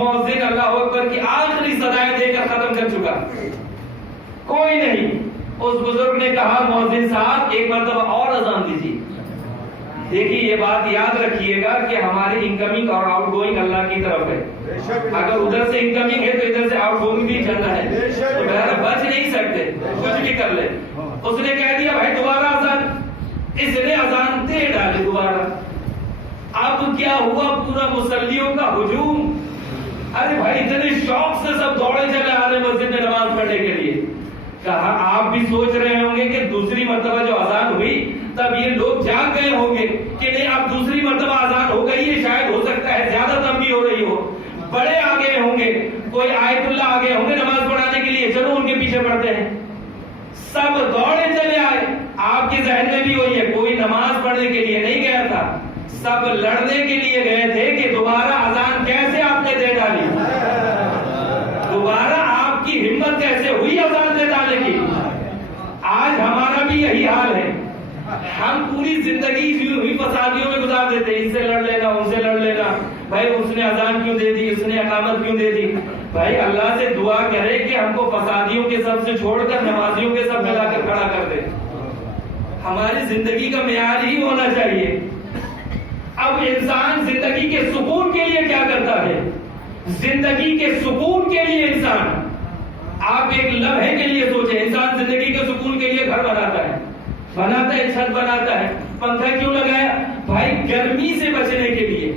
مؤذن اللہ اکبر کی آخری صدائیں دے کر ختم کر چکا، کوئی نہیں۔ اس بزرگ نے کہا مؤذن صاحب ایک مرتبہ اور اذان دیجیے۔ دیکھیے یہ بات یاد رکھیے گا کہ ہماری انکمنگ اور آؤٹ گوئنگ اللہ کی طرف ہے، اگر ادھر سے انکمنگ ہے تو ادھر سے آؤٹ گوئنگ بھی چلنا ہے، تو بہرحال بچ نہیں سکتے، کچھ بھی کر لے۔ اس نے کہہ دیا بھائی دوبارہ اذان، اس نے اذان دے ڈالی دوبارہ۔ اب کیا ہوا، پورا مصلیوں کا ہجوم، ارے بھائی اتنے شوق سے سب دوڑے چلے آ رہے مسجد میں نماز پڑھنے کے لیے۔ کہا آپ بھی سوچ رہے ہوں گے کہ دوسری مرتبہ جو اذان ہوئی تب یہ لوگ جاگ گئے ہوں گے کہ نہیں اب دوسری مرتبہ اذان ہو گئی ہے، شاید ہو سکتا ہے زیادہ لمبی ہو رہی ہو، بڑے آ گئے ہوں گے، کوئی آیت اللہ آ گئے ہوں گے نماز پڑھانے کے لیے، چلو ان کے پیچھے پڑھتے ہیں۔ سب دوڑے چلے آئے۔ آپ کے ذہن میں بھی وہی ہے، کوئی نماز پڑھنے کے لیے نہیں گیا تھا، سب لڑنے کے لیے گئے تھے کہ دوبارہ اذان کیسے آپ نے دے ڈالی، دوبارہ آپ کی ہمت کیسے ہوئی اذان دے ڈالنے کی۔ آج ہمارا بھی یہی حال ہے، ہم پوری زندگی ہوئی فسادیوں میں گزار دیتے ہیں، ان سے لڑ لینا ان سے لڑ لینا، بھائی اس نے اذان کیوں دے دی، اس نے اقامت کیوں دے دی۔ بھائی اللہ سے دعا کرے کہ ہم کو فسادیوں کے سب سے چھوڑ کر نمازیوں کے سب ملا کر کھڑا کر دے، ہماری زندگی کا معیار ہی ہونا چاہیے۔ اب انسان زندگی کے سکون کے لیے کیا کرتا ہے، زندگی کے سکون کے لیے انسان، آپ ایک لمحے کے لیے سوچیں، انسان زندگی کے سکون کے لیے گھر بناتا ہے، چھت بناتا ہے، پنکھا کیوں لگایا، بھائی گرمی سے بچنے کے لیے،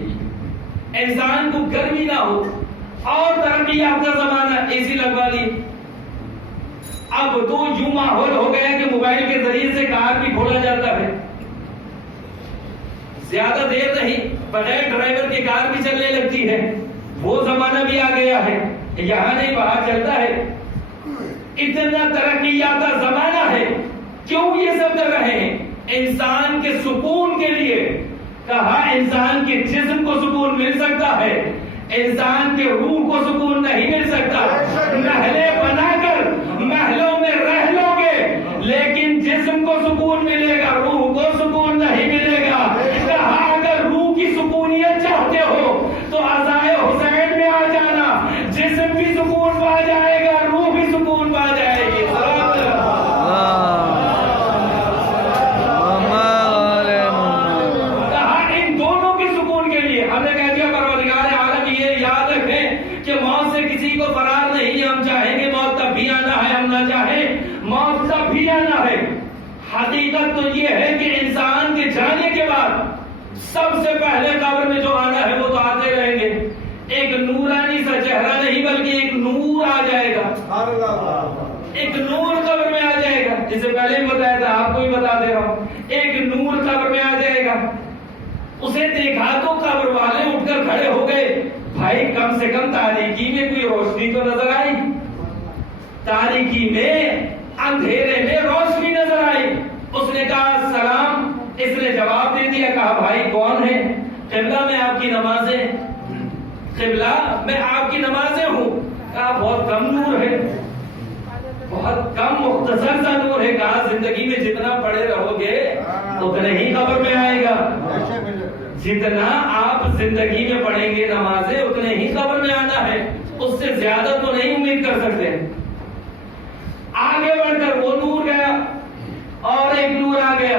انسان کو گرمی نہ ہو۔ اور ترقی یافتہ زمانہ، اے سی لگوا لی۔ اب تو یوں ماحول ہو گیا کہ موبائل کے ذریعے سے کار بھی کھولا جاتا ہے، زیادہ دیر نہیں بغیر ڈرائیور کی کار بھی چلنے لگتی ہے، وہ زمانہ بھی آ گیا ہے، یہاں نہیں باہر چلتا ہے۔ اتنا ترقی یافتہ زمانہ ہے، کیوں یہ سب کر رہے ہیں؟ انسان کے سکون کے لیے۔ کہا انسان کے جسم کو سکون مل سکتا ہے، انسان کے روح کو سکون نہیں مل سکتا۔ محلیں بنا کر محلوں میں رہ لو گے لیکن جسم کو سکون ملے گا، روح کو سکون نہیں ملے گا۔ کہا اگر روح کی سکونیت چاہتے ہو تو عزائے حسین میں آ جانا، جسم بھی سکون پا جائے گا، روح بھی سکون پا جائے گی۔ کہا ان دونوں کے سکون کے لیے ہم نے کہہ دیا پروردگار عالم یہ یاد رکھیں کہ موت سے کسی کو فرار نہیں ہے، ہم چاہیں گے موت تب بھی آنا ہے، ہم نہ چاہیں موت تب بھی آنا ہے۔ حقیقت تو یہ ہے کہ انسان کے جانے کے بعد سب سے پہلے قبر میں جو آنا ہے وہ تو آتے رہیں گے، ایک نورانی سا چہرہ نہیں بلکہ ایک نور آ جائے گا، ایک نور قبر میں آ جائے گا۔ جسے پہلے بھی بتایا تھا آپ کو بھی بتا دے رہا ہوں، ایک نور قبر میں آ جائے گا۔ اسے دیکھا تو قبر والے اٹھ کر کھڑے ہو گئے، بھائی کم سے کم تاریکی میں کوئی روشنی تو نظر آئی، تاریکی میں اندھیرے میں روشنی نظر آئی۔ اس نے کہا سلام، اس نے جواب دے دیا، کہا بھائی کون ہے؟ قبلہ میں آپ کی نمازیں، قبلہ میں آپ کی نمازیں ہوں۔ کہا بہت کم نور ہے، بہت کم مختصر سا نور ہے۔ کہا زندگی میں جتنا پڑے رہو گے اتنا ہی قبر میں آئے گا، جتنا آپ زندگی میں پڑھیں گے نمازیں اتنے ہی قبر میں آنا ہے، اس سے زیادہ تو نہیں امید کر سکتے۔ آگے بڑھ کر وہ نور گیا اور ایک نور آ گیا،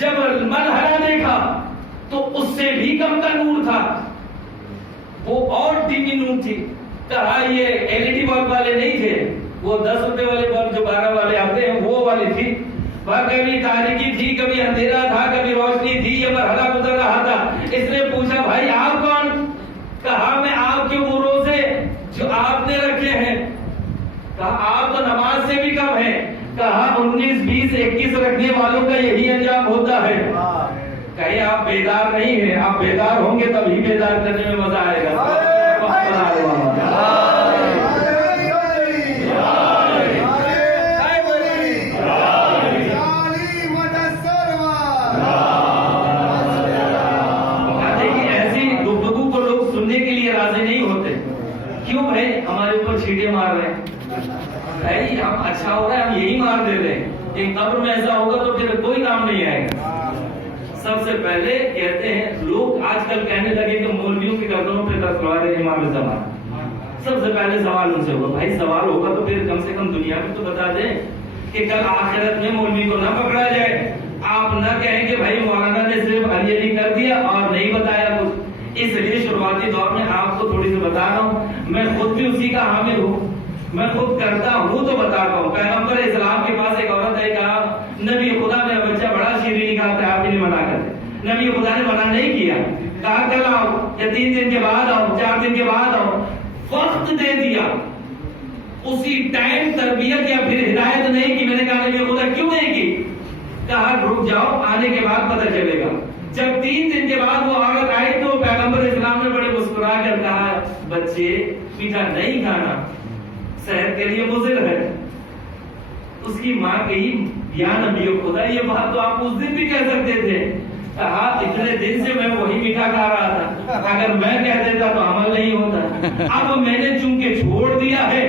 جب مرحلہ دیکھا تو اس سے بھی کم کا نور تھا، وہ اور ڈیمی نور تھی۔ کہا یہ LED بلب والے نہیں تھے، وہ 10 روپے والے بلب جو 12 والے آتے ہیں وہ والی تھی۔ کبھی تاریکی تھی، کبھی اندھیرا تھا، کبھی روشنی تھی، یہ مرحلہ گزر رہا تھا۔ اس نے پوچھا بھائی آپ کون؟ کہا میں آپ کے وہ روزے جو آپ نے رکھے ہیں۔ کہا آپ تو نماز سے بھی کم ہیں۔ کہا 19 20 21 رکھنے والوں کا یہی انجام ہوتا ہے۔ کہیں آپ بیدار نہیں ہیں، آپ بیدار ہوں گے تبھی بیدار کرنے میں مزہ آئے گا۔ چھیٹے مار رہے ہیں، ہم اچھا ہو رہا ہے ہم یہی مار دے رہے ہیں، ایک قبر میں ایسا ہوگا تو پھر کوئی کام نہیں آئے گا۔ سب سے پہلے کہتے ہیں لوگ آج کل کہنے لگے کہ مولویوں کی گردنوں پہ تسلوار ہے امام زمان. سب سے پہلے سوال ان سے ہوگا بھائی سوال ہوگا تو پھر کم سے کم دنیا میں تو بتا دیں کہ کل آخرت میں مولوی کو نہ پکڑا جائے. آپ نہ کہیں کہ بھائی مولانا نے صرف علی علی کر دیا اور نہیں بتایا کچھ. اس لیے شروعاتی دور میں آپ کو تھوڑی سی بتا رہا ہوں. میں خود بھی اسی کا حامل ہوں, میں خود کرتا ہوں تو بتاتا ہوں. پیغمبر اسلام کے پاس ایک عورت ہے, کہا نبی خدا میرا بچہ بڑا شیرینی کہا تھا, آپ نے منع کر دیا. نبی خدا نے منع نہیں کیا, کہا کل آؤ یا 3 دن کے بعد آؤ, 4 دن کے بعد آؤ. وقت دے دیا, اسی ٹائم تربیت یا پھر ہدایت نہیں کی. میں نے کہا نبی خدا کیوں نہیں کی؟ کہا رک جاؤ, آنے کے بعد پتہ چلے گا. جب 3 دن کے بعد وہ عورت آئی تو پیغمبر اسلام نے بڑے مسکرا کر کہا بچے میٹھا نہیں کھانا, صحت کے لیے مضر ہے. اس کی ماں کہی یا نبی خدا یہ بات تو آپ اس دن بھی کہہ سکتے تھے. کہا اتنے دن سے میں وہی میٹھا کھا رہا تھا, اگر میں کہہ دیتا تو عمل نہیں ہوتا. اب میں نے چونکہ چھوڑ دیا ہے,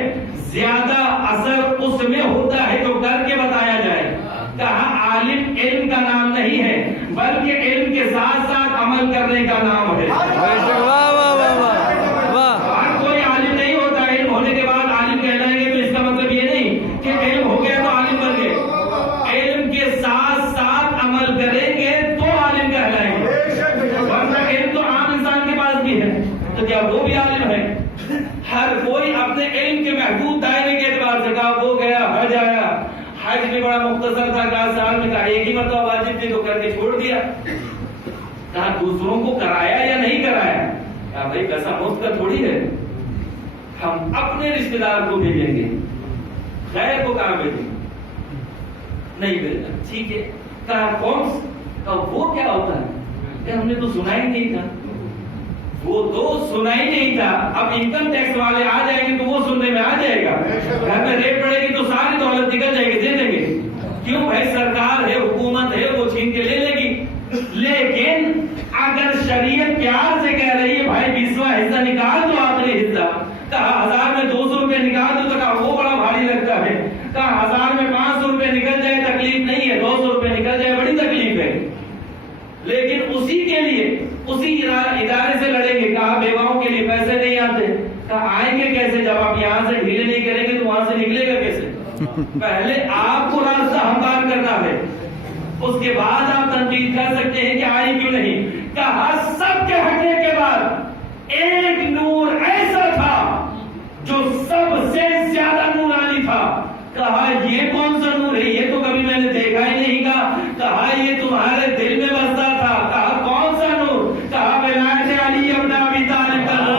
زیادہ اثر اس میں ہوتا ہے جو کر کے بتایا جائے. کہا عالم علم کا نام نہیں ہے بلکہ علم کے ساتھ ساتھ عمل کرنے کا نام ہے. کوئی عالم نہیں ہوتا, علم ہونے کے بعد عالم کہلائیں گے تو اس کا مطلب یہ نہیں کہ علم ہو گیا تو عالم بن گئے. علم کے ساتھ ساتھ عمل کریں گے تو عالم کہلائیں گے, ورنہ علم تو عام انسان کے پاس بھی ہے تو کیا وہ بھی عالم ہے؟ ہر کوئی اپنے علم کے محدود دائرے کے اعتبار سے. کہا وہ گیا حج آیا, حج بھی بڑا مختصر تھا, کہا سال میں کہا ایک ہی مرتبہ واجب تھی تو کر کے چھوڑ دیا. کہا دوسروں کو کرایا یا نہیں کرایا؟ کہا بھائی پیسہ مفت کا تھوڑی ہے, ہم اپنے رشتہ دار کو بھیجیں گے, غیر کو کہاں بھیجیں گے؟ نہیں بھیجنا, ٹھیک ہے. کہا کون؟ کہا وہ کیا ہوتا ہے؟ کہ ہم نے تو سنا ہی نہیں تھا. وہ تو سنا ہی نہیں تھا. اب انکم ٹیکس والے آ جائیں گے تو وہ سننے میں آ جائے گا, گھر میں ریٹ پڑے گی تو ساری دولت نکل جائے گی, دے دیں گے. کیوں بھائی سرکار ہے, حکومت ہے, وہ چھین کے لے لے گی. لیکن اگر شریعت پیار سے کہہ رہی ہے بھائی 20واں حصہ نکال دو, آخری حصہ, کہا 1000 میں 200 روپے نکال دو, تو کہا وہ بڑا بھاری لگتا ہے. کہا 1000 میں 500 روپے نکل جائے تکلیف نہیں ہے, 200 روپے نکل جائے بڑی تکلیف ہے. لیکن اسی کے لیے اسی ادارے سے لڑیں گے. کہا بیواؤں کے لیے پیسے نہیں آتے. کہا آئیں گے کیسے جب آپ یہاں سے ڈھیلے نہیں کریں گے تو وہاں سے نکلے گا کیسے؟ پہلے آپ کو راستہ ہموار کرنا ہے, اس کے بعد آپ تنقید کر سکتے ہیں کہ آئی کیوں نہیں. کہا سب کے ہٹنے کے بعد ایک نور ایسا تھا جو سب سے زیادہ نورانی تھا. کہا یہ کون سا نور ہے؟ یہ تو کبھی میں نے دیکھا ہی نہیں. کہا یہ تمہارے دل میں بستا تھا. کہا کون سا نور؟ کہا ولایت علی ابن ابی طالب کا نور.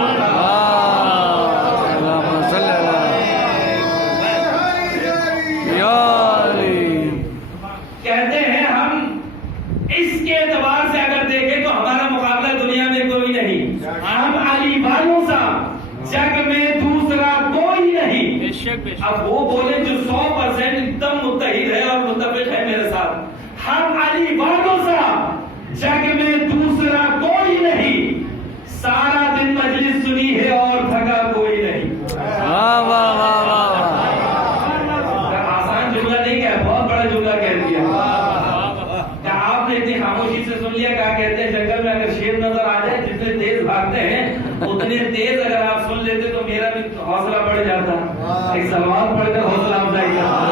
کہتے ہیں ہم اس کے اعتبار سے اگر دیکھیں تو ہمارا مقابلہ دنیا میں کوئی نہیں. ہم علی والوں سا جگ میں دوسرا کوئی نہیں. اب وہ بولے جو 100% ایک دم متحد ہے اور متفق ہے میرے ساتھ, ہم علی والوں سا جگ میں دوسرا کوئی نہیں. سارا دن مجلس سنی ہے اور تھکا کوئی نہیں. آسان جملہ نہیں کہا, بہت بڑا جملہ کہہ دیا. کیا آپ نے اتنی خاموشی سے سن لیا؟ کہا کہتے ہیں جنگل میں اگر شیر نظر آ جائے جتنے تیز بھاگتے ہیں اتنے تیز اگر آپ سن لیتے تو میرا بھی حوصلہ بڑھ جاتا. ایک سلوات پڑھ کر حوصلہ افزائی کرتا.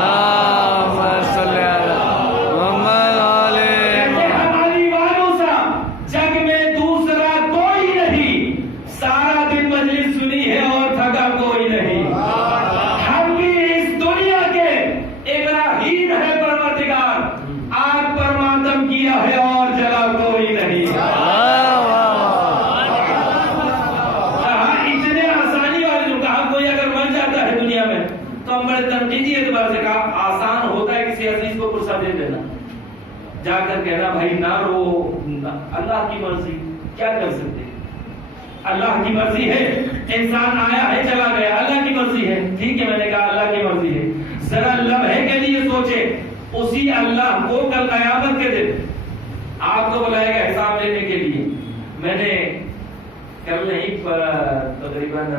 جا کر کہنا بھائی نہ رو, اللہ کی مرضی, کیا کر سکتے, اللہ کی مرضی ہے. انسان آیا ہے چلا گیا, اللہ کی مرضی ہے. ٹھیک ہے, میں نے کہا اللہ کی مرضی ہے. ذرا لمحے کے لیے سوچے, اسی اللہ کو کل قیامت کے دن آپ کو بلائے گا حساب لینے کے لیے. میں نے کل نہیں تقریباً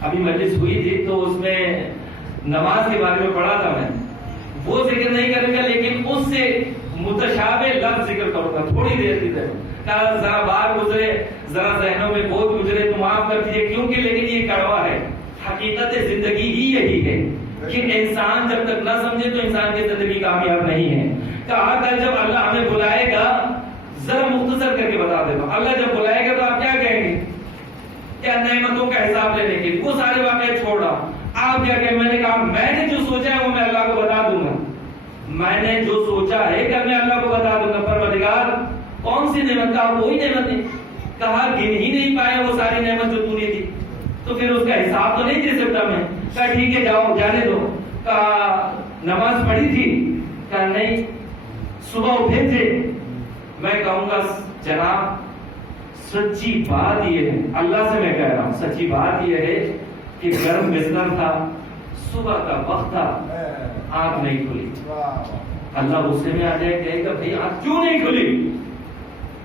ابھی مجلس ہوئی تھی تو اس میں نماز کے بارے میں پڑھا تھا. میں وہ ذکر نہیں کروں گا, لیکن اس سے متشابہ لفظ ذکر کروں گا تھوڑی دیر کی طرف. کہا ذرا بار گزرے, ذرا ذہنوں میں بہت گزرے تو معاف کر دیجیے, کیونکہ لیکن یہ کڑوا ہے. حقیقت زندگی ہی یہی ہے کہ انسان جب تک نہ سمجھے تو انسان کی زندگی کامیاب نہیں ہے. کہا کل جب اللہ ہمیں بلائے گا, ذرا مختصر کر کے بتا دیتا ہوں, اللہ جب بلائے گا تو آپ کیا کہیں گے؟ کیا نعمتوں کا حساب لینے کے لیے؟ وہ سارے واقعات چھوڑا, آپ کیا کہیں؟ میں نے کہا میں نے جو سوچا ہے وہ میں اللہ کو بتا دوں گا. میں نے جو سوچا ہے کہ میں اللہ کو بتا دوں گا. پروردگار کون سی نعمت؟ کا کوئی نعمت نہیں. کہا گن ہی نہیں پائے وہ ساری نعمت جو تو نے دی, تو پھر اس کا حساب تو نہیں دے سکتا میں. کہا ٹھیک ہے جاؤ جانے دو. کہا نماز پڑھی تھی؟ کہا نہیں. صبح اٹھے تھے؟ میں کہوں گا جناب سچی بات یہ ہے, اللہ سے میں کہہ رہا ہوں, سچی بات یہ ہے کہ گرم بستر تھا, صبح کا وقت تھا, آنکھ نہیں کھلی. اللہ غصے میں آ جائے, کہے گا بھائی آنکھ کیوں نہیں کھلی؟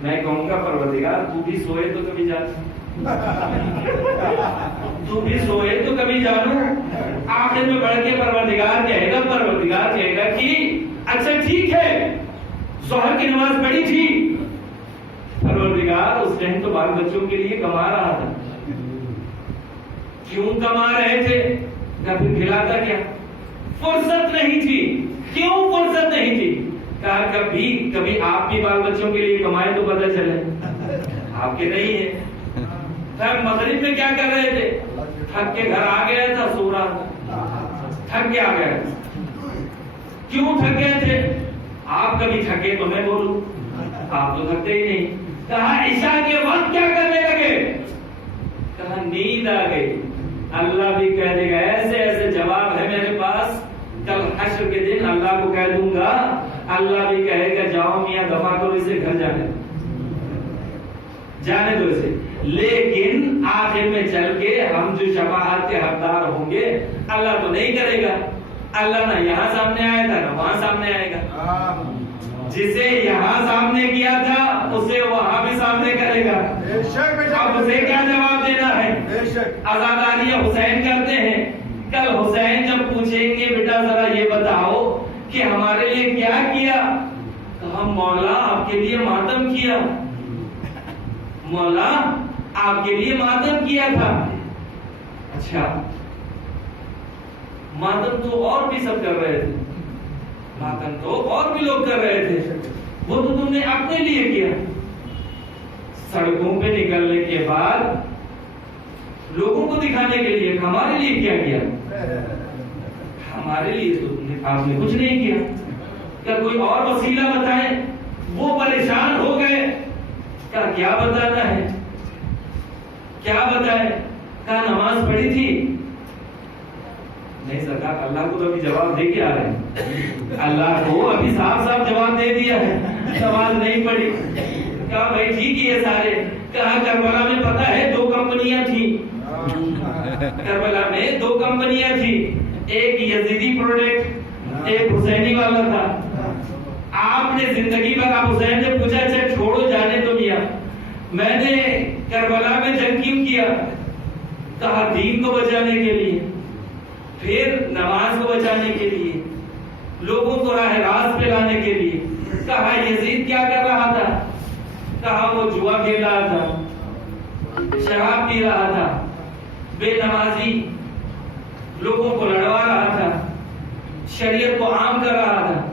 میں کہوں گا پروردگار تو بھی سوئے تو کبھی جانو, تو بھی سوئے تو کبھی جانو. آخر میں بڑھ کے پروردگار کہے گا کہ اچھا ٹھیک ہے ظہر کی نماز پڑھی تھی. پروردگار اس ٹائم تو بال بچوں کے لیے کما رہا تھا. کیوں کما رہے تھے؟ یا پھر کھلاتا کیا؟ فرصت نہیں تھی. کیوں فرصت نہیں تھی؟ کہا کبھی آپ بھی بال بچوں کے لیے کمائے تو پتہ چلے, آپ کے نہیں ہے. مغرب میں کیا کر رہے تھے؟ تھک کے گھر آ گیا تھا, سو رہا تھا, تھک کے آ گیا. کیوں تھک گئے تھے؟ آپ کبھی تھکے تو میں بولوں, آپ تو تھکتے ہی نہیں. کہا عشاء کے وقت کیا کرنے لگے؟ کہا نیند آ گئی. اللہ بھی کہہ دے گا ایسے ایسے جواب ہے میرے پاس, کل حشر کے دن اللہ کو کہہ دوں گا. اللہ بھی کہے گا جاؤ میاں دفع کرو اسے, گھر جانے دو اسے. لیکن آخر میں چل کے ہم جو شفاعت کے حقدار ہوں گے اللہ تو نہیں کرے گا. اللہ نہ یہاں سامنے آیا تھا نہ وہاں سامنے آئے گا. جسے یہاں سامنے کیا تھا اسے وہاں بھی سامنے کرے گا. اب اسے کیا جواب دینا ہے؟ عزاداریہ حسین کرتے ہیں. کل حسین جب پوچھیں گے بیٹا ذرا یہ بتاؤ کہ ہمارے لیے کیا کیا؟ کہا مولا آپ کے لیے ماتم کیا. مولا آپ کے لیے ماتم کیا تھا. اچھا ماتم تو اور بھی سب کر رہے تھے, ماتم تو اور بھی لوگ کر رہے تھے, وہ تو تم نے اپنے لیے کیا. سڑکوں پہ نکلنے کے بعد لوگوں کو دکھانے کے لیے ہمارے لیے کیا کیا؟ ہمارے لیے تو آپ نے کچھ نہیں کیا. کیا کوئی اور وسیلہ بتائیں؟ وہ پریشان ہو گئے. کیا بتانا ہے؟ کیا بتائے؟ کہا نماز پڑھی تھی؟ نہیں سرکار اللہ کو تو ابھی جواب دے کے آ رہے ہیں. اللہ کو ابھی صاف صاف جواب دے دیا ہے, نماز نہیں پڑھی. کہا بھائی ٹھیک ہی ہے سارے. کہا کربلا میں پتہ ہے 2 کمپنیاں تھیں. کربلا میں 2 کمپنیاں تھیں, ایک یزیدی پروڈکٹ ایک حسینی والا تھا. آپ نے زندگی بھر آپ حسین سے پوچھا اچھا چھوڑو جانے تو لیا, میں نے کربلا میں جنگ کیوں کیا؟ کہا دین کو بچانے کے لیے, پھر نماز کو بچانے کے لیے, لوگوں کو راہ راست پہ لانے کے لیے. کہا یزید کیا کر رہا تھا؟ کہا وہ جوا کھیل رہا تھا, شراب پی رہا تھا, بے نمازی لوگوں کو لڑوا رہا تھا, شریعت کو عام کر رہا تھا.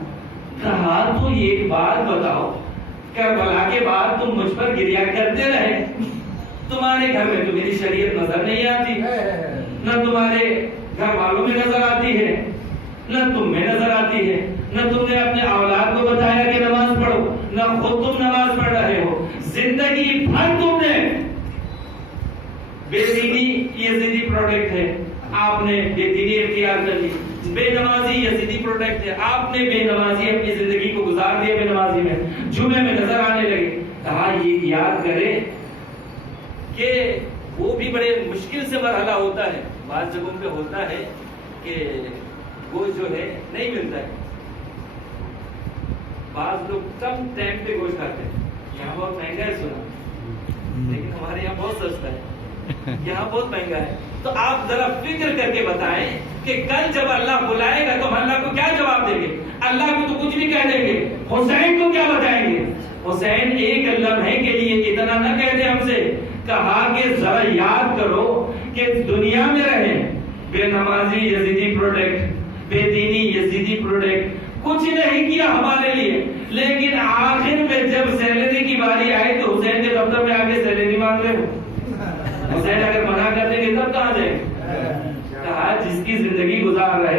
کہا تو ایک بات بتاؤ, کربلا کے بعد تم مجھ پر گریا کرتے رہے, تمہارے گھر میں تو میری شریعت نظر نہیں آتی, نہ تمہارے گھر والوں میں نظر آتی ہے, نہ تم میں نظر آتی ہے, نہ تم نے اپنے اولاد کو بتایا کہ نماز پڑھو, نہ خود تم نماز پڑھ رہے ہو. زندگی بھر تم نے بے دینی یزیدی پروڈکٹ ہے, آپ نے بے دینی اختیار کر لی. بے نمازی یزیدی پروڈکٹ ہے, آپ نے بے نمازی اپنی زندگی کو گزار دیا, بے نمازی میں جمعے میں نظر آنے لگے. کہا یہ یاد کرے کہ وہ بھی بڑے مشکل سے مرحلہ ہوتا ہے. بعض جگہوں پہ ہوتا ہے کہ گوشت جو ہے نہیں ملتا ہے, بعض لوگ کم ٹائم پہ گوشت کھاتے ہیں. یہاں بہت مہنگا ہے سنا, لیکن ہمارے یہاں بہت سستا ہے. یہاں بہت مہنگا ہے. تو آپ ذرا فکر کر کے بتائیں کہ کل جب اللہ بلائے گا تو ہم اللہ کو کیا جواب دیں گے؟ اللہ کو تو کچھ بھی کہہ دیں گے، حسین کو کیا بتائیں گے؟ حسین ایک لمحے کے لیے اتنا نہ کہہ دے ہم سے، کہا کہ ذرا یاد کرو کہ دنیا میں رہے بے نمازی یزیدی پروڈکٹ، بے دینی یزیدی پروڈکٹ، کچھ نہیں کیا ہمارے لیے، لیکن آخر میں جب سیلری کی باری آئی تو حسین کے دفتر میں آگے سیلری مانگ رہے ہو. حسین اگر منع کر دیں گے تب کہاں جائیں گے؟ کہا جس کی زندگی گزار رہے